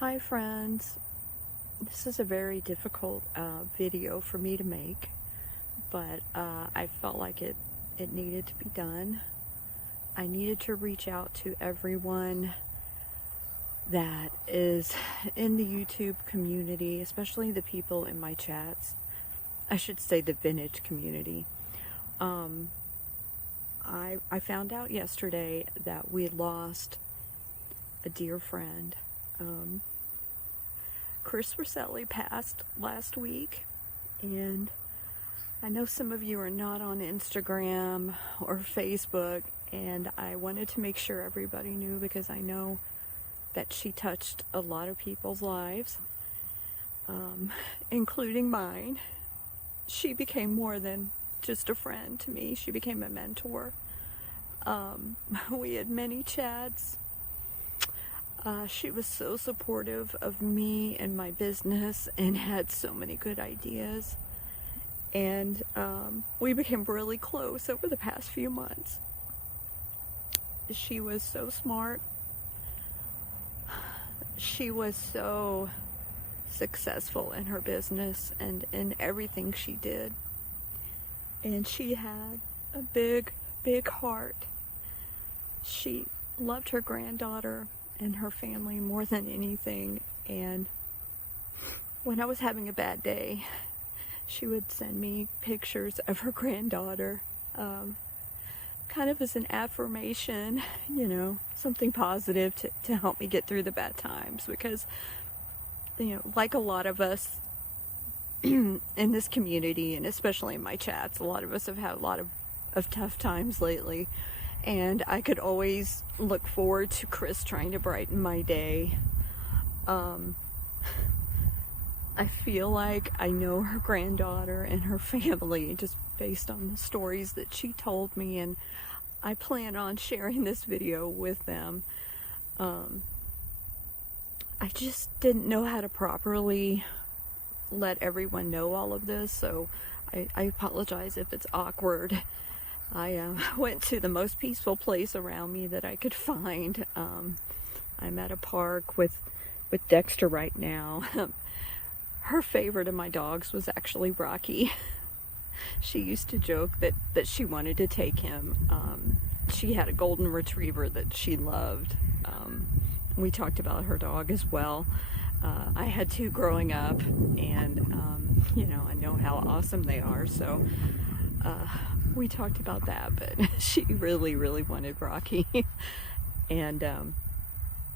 Hi friends, this is a very difficult video for me to make, but I felt like it needed to be done. I needed to reach out to everyone that is in the YouTube community, especially the people in my chats. I should say the vintage community. I found out yesterday that we lost a dear friend. Chris Rosselli passed last week, and I know some of you are not on Instagram or Facebook, and I wanted to make sure everybody knew because I know that she touched a lot of people's lives, including mine. She became more than just a friend to me. She became a mentor. We had many chats. She was so supportive of me and my business and had so many good ideas. And we became really close over the past few months. She was so smart. She was so successful in her business and in everything she did. And she had a big, big heart. She loved her granddaughter and her family more than anything, and when I was having a bad day, she would send me pictures of her granddaughter, kind of as an affirmation, something positive to help me get through the bad times, because, like a lot of us in this community, and especially in my chats, a lot of us have had a lot of tough times lately. And I could always look forward to Chris trying to brighten my day. I feel like I know her granddaughter and her family just based on the stories that she told me, and I plan on sharing this video with them. I just didn't know how to properly let everyone know all of this, so I apologize if it's awkward. I went to the most peaceful place around me that I could find. I'm at a park with Dexter right now. Her favorite of my dogs was actually Rocky. She used to joke that she wanted to take him. She had a golden retriever that she loved. We talked about her dog as well. I had two growing up, and I know how awesome they are, so we talked about that, but she really, really wanted Rocky. And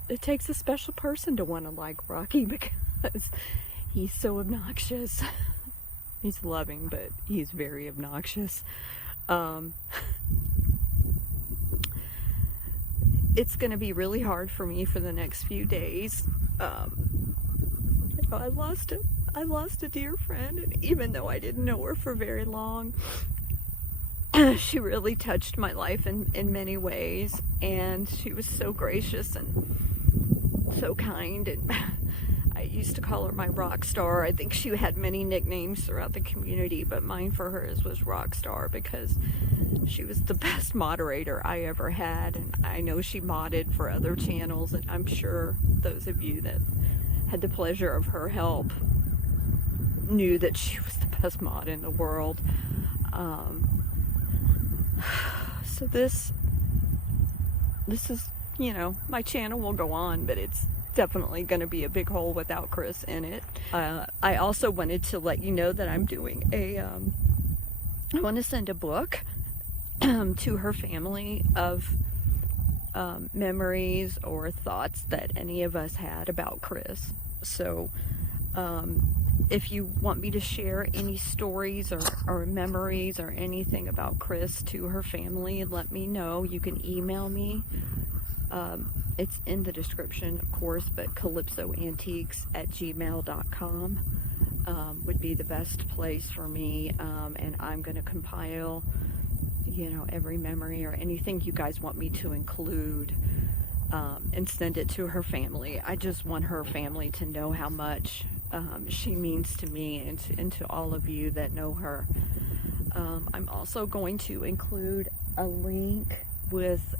it takes a special person to want to like Rocky because he's so obnoxious. He's loving, but he's very obnoxious. It's going to be really hard for me for the next few days. I lost a dear friend, and even though I didn't know her for very long, she really touched my life in many ways, and she was so gracious and so kind, and I used to call her my rock star. I think she had many nicknames throughout the community, but mine for hers was rock star because she was the best moderator I ever had, and I know she modded for other channels, and I'm sure those of you that had the pleasure of her help knew that she was the best mod in the world. So this is, my channel will go on, but it's definitely going to be a big hole without Chris in it. I also wanted to let you know that I'm doing I want to send a book to her family of memories or thoughts that any of us had about Chris. So if you want me to share any stories or memories or anything about Chris to her family, let me know. You can email me. It's in the description, of course, but calypsoantiques@gmail.com would be the best place for me. And I'm going to compile, every memory or anything you guys want me to include, and send it to her family. I just want her family to know how much she means to me and to all of you that know her. I'm also going to include a link with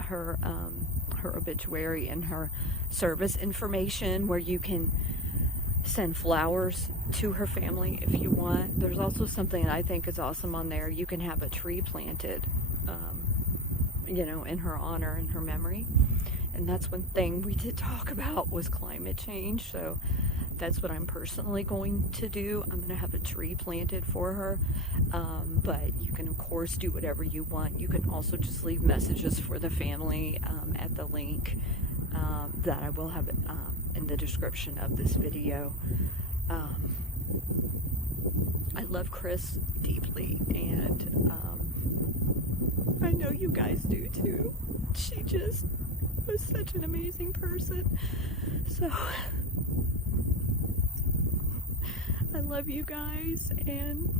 her her obituary and her service information, where you can send flowers to her family if you want. There's also something that I think is awesome on there. You can have a tree planted, you know, in her honor, in her memory. And that's one thing we did talk about was climate change. So that's what I'm personally going to do. I'm going to have a tree planted for her. But you can, of course, do whatever you want. You can also just leave messages for the family at the link that I will have in the description of this video. I love Chris deeply, and I know you guys do too. She just was such an amazing person. So I love you guys, and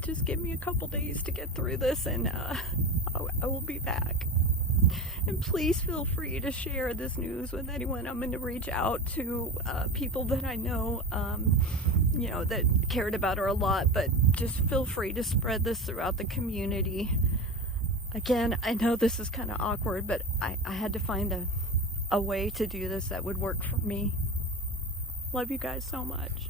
just give me a couple days to get through this, and I will be back. And please feel free to share this news with anyone. I'm going to reach out to people that I know, you know, that cared about her a lot, but just feel free to spread this throughout the community. Again, I know this is kind of awkward, but I had to find a way to do this that would work for me. Love you guys so much.